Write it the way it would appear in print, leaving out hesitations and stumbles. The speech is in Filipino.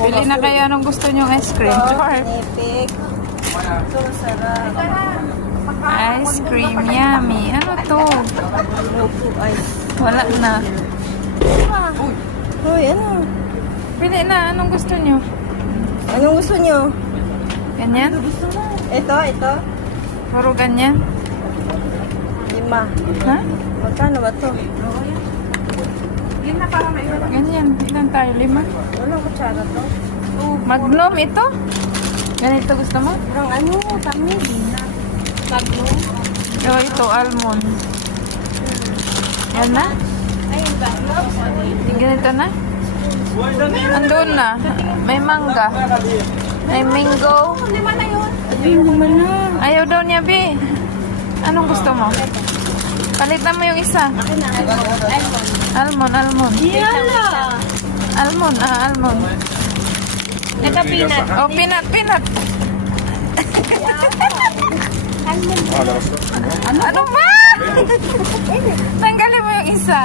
Pili na kayo anong gusto nyong ice cream. Pinipig. Ito, masarap. Ice cream, yummy. Ano to? Logo ice. Wala na. Uy, ano? Pili na, anong gusto nyo? Anong gusto nyo? Ganyan? Ito. Puro ganyan? 5. Ha? Magkano ba to? Ganyan. Ilan tayo? 5? Walang kutsara to. Magnum ito? Ganito gusto mo? Ang ano, tamis. Magnum. O ito, almond. Yan na? Ayun ba? Ganito na? Andun na. May mangga. May mango. 5 na yun. Ayun naman na. Ayaw daw niya, Bi. Anong gusto mo? Palitan mo yung isa. Akin na. Almond. Yala! Almond. Ito peanut. Oh, peanut. Ano ba? Tanggalin mo yung isa.